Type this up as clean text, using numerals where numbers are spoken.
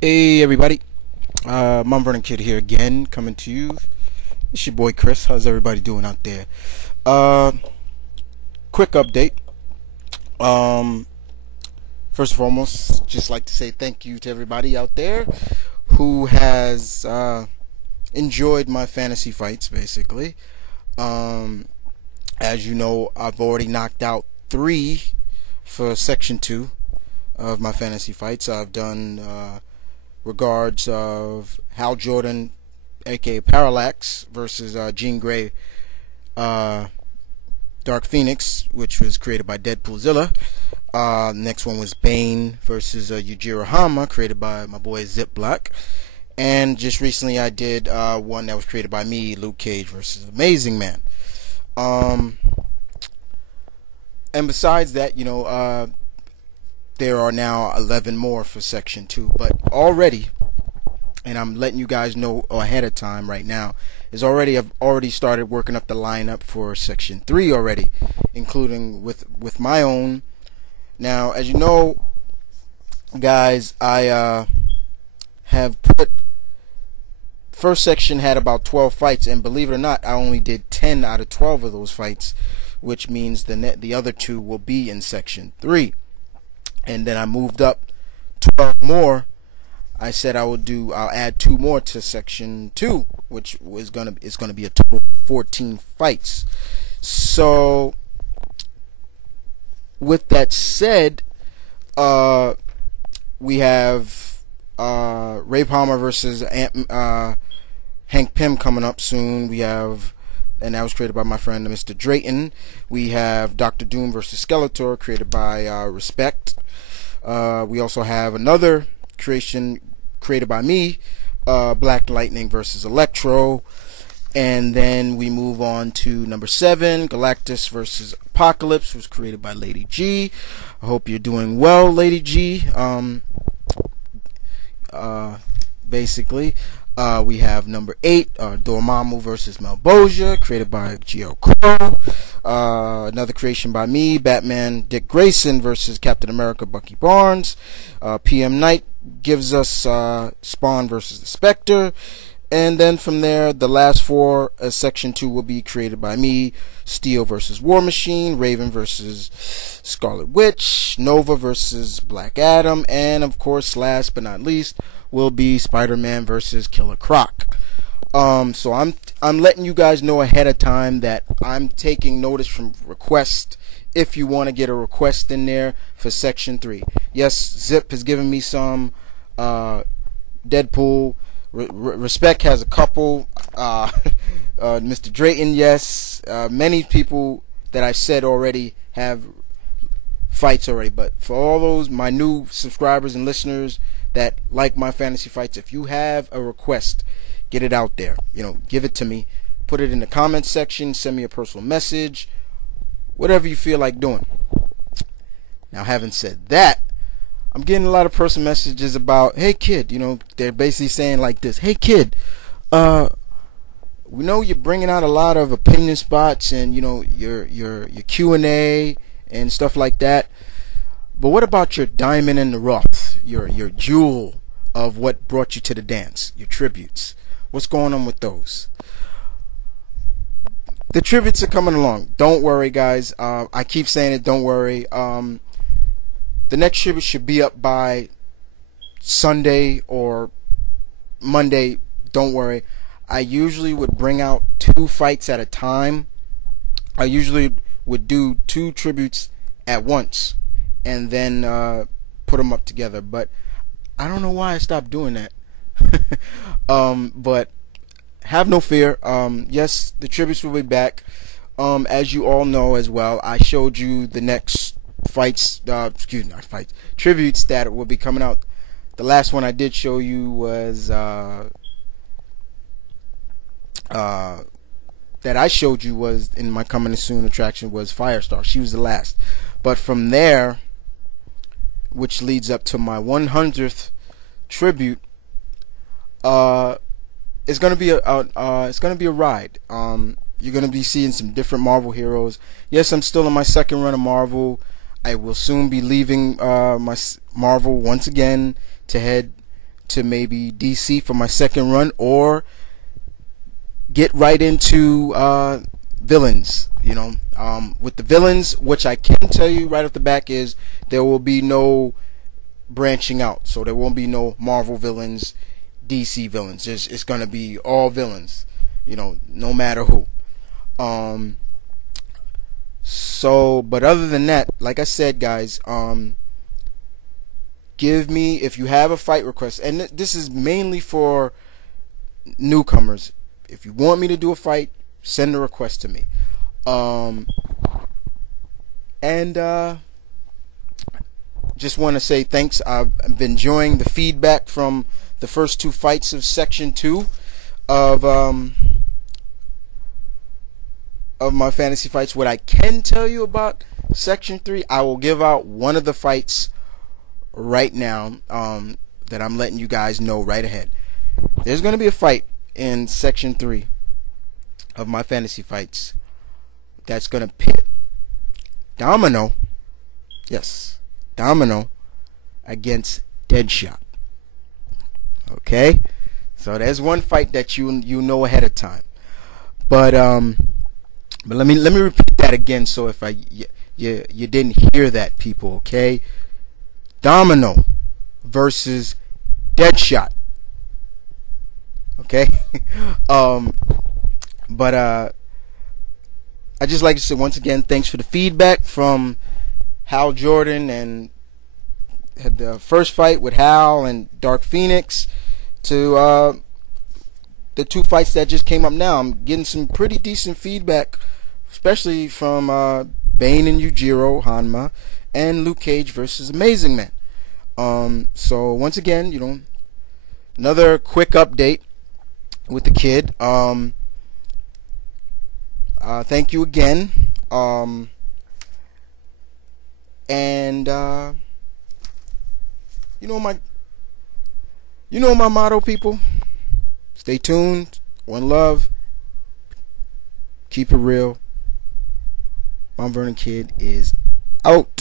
Hey everybody, Mom Vernon Kid here again, coming to you. It's your boy Chris. How's everybody doing out there? Uh, Quick update. Um, First and foremost, just like to say thank you to everybody out there who has enjoyed my fantasy fights. Basically, um, as you know, I've already knocked out 3 for Section 2 of my fantasy fights. I've done regards of Hal Jordan, aka Parallax, versus Jean Grey, Dark Phoenix, which was created by Deadpoolzilla. Next one was Bane versus Yujiro Hama, created by my boy Zip Black. And just recently I did one that was created by me, Luke Cage versus Amazing Man. And besides that, there are now 11 more for Section 2. But already, and I'm letting you guys know ahead of time right now, I've already started working up the lineup for Section 3 already, including with my own. Now, as you know, guys, I have put... First section had about 12 fights, and believe it or not, I only did 10 out of 12 of those fights, which means the other 2 will be in Section 3. And then I moved up 12 more. I said I'll add 2 more to Section 2, which is gonna be a total of 14 fights. So, with that said, we have Ray Palmer versus Hank Pym coming up soon. We have, and that was created by my friend Mr. Drayton. We have Dr. Doom versus Skeletor, created by Respect. We also have another creation created by me, Black Lightning versus Electro. And then we move on to number 7, Galactus versus Apocalypse, was created by Lady G. I hope you're doing well, Lady G. Basically, we have number 8, Dormammu versus Malboja, created by Gio Crow. Another creation by me, Batman Dick Grayson versus Captain America Bucky Barnes. PM Knight gives us Spawn versus the Spectre. And then from there, the last 4, Section 2 will be created by me, Steel versus War Machine, Raven versus Scarlet Witch, Nova versus Black Adam, and of course, last but not least, will be Spider-Man versus Killer Croc. So I'm letting you guys know ahead of time that I'm taking notice from requests if you want to get a request in there for Section 3. Yes, Zip has given me some, Deadpool, Respect has a couple, Mr. Drayton, yes, many people that I said already have fights already. But for all those, my new subscribers and listeners that like my fantasy fights, if you have a request, get it out there. Give it to me. Put it in the comments section. Send me a personal message. Whatever you feel like doing. Now, having said that, I'm getting a lot of personal messages about, hey kid, they're basically saying like this: hey kid, we know you're bringing out a lot of opinion spots and your Q&A and stuff like that. But what about your diamond in the rough, your jewel of what brought you to the dance, your tributes? What's going on with those? The tributes are coming along. Don't worry, guys. I keep saying it. Don't worry. The next tribute should be up by Sunday or Monday. Don't worry. I usually would bring out 2 fights at a time. I usually would do 2 tributes at once and then put them up together. But I don't know why I stopped doing that. But have no fear. Yes, the tributes will be back. As you all know as well, I showed you the next tributes that will be coming out. The last one I did show you was that I showed you was in my coming soon attraction was Firestar. She was the last. But from there, which leads up to my 100th tribute, it's gonna be a ride. You're gonna be seeing some different Marvel heroes. Yes, I'm still in my second run of Marvel. I will soon be leaving my Marvel once again to head to maybe DC for my second run, or get right into villains. With the villains, which I can tell you right off the back is there will be no branching out. So there won't be no Marvel villains, DC villains. It's going to be all villains, no matter who. But other than that, like I said, guys, give me, if you have a fight request, and this is mainly for newcomers. If you want me to do a fight, send a request to me. Just want to say thanks. I've been enjoying the feedback from the first 2 fights of Section 2 of my fantasy fights. What I can tell you about Section 3, I will give out one of the fights right now, that I'm letting you guys know right ahead. There's going to be a fight in Section 3 of my fantasy fights that's going to pit Domino, yes, Domino, against Deadshot. Okay, so there's one fight that you know ahead of time. But let me repeat that again. So if you didn't hear that, people, okay? Domino versus Deadshot. Okay. I just like to say once again, thanks for the feedback from Hal Jordan, and had the first fight with Hal and Dark Phoenix, to the 2 fights that just came up now. I'm getting some pretty decent feedback, especially from Bane and Yujiro Hanma, and Luke Cage versus Amazing Man. So once again, another quick update with the kid. Thank you again. You know my motto, people. Stay tuned. One love. Keep it real. Mount Vernon Kid is out.